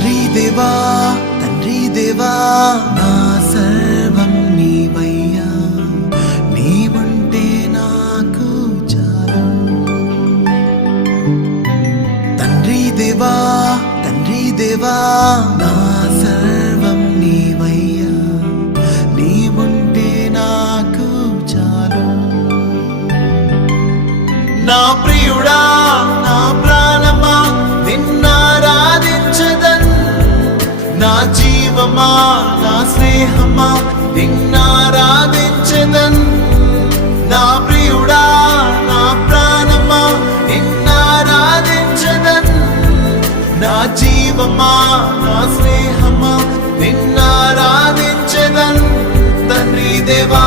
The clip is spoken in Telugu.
తండ్రి దేవా నా సర్వం నీవయ్యా, నీవుంటే నాకు చాలు. తండ్రి దేవా నా సర్వం నీవయ్యా, నీవుంటే నాకు చాలు. నా ప్రియుడా నా ప్రాణమా నిన్నారాధించదన్, నా జీవమా నా స్నేహమా నిన్నారాధించదన్. నా ప్రియుడా నా ప్రాణమా నిన్నారాధించదన్, నా జీవమా నా స్నేహమా నిన్నారాధించదన్. తండ్రి దేవా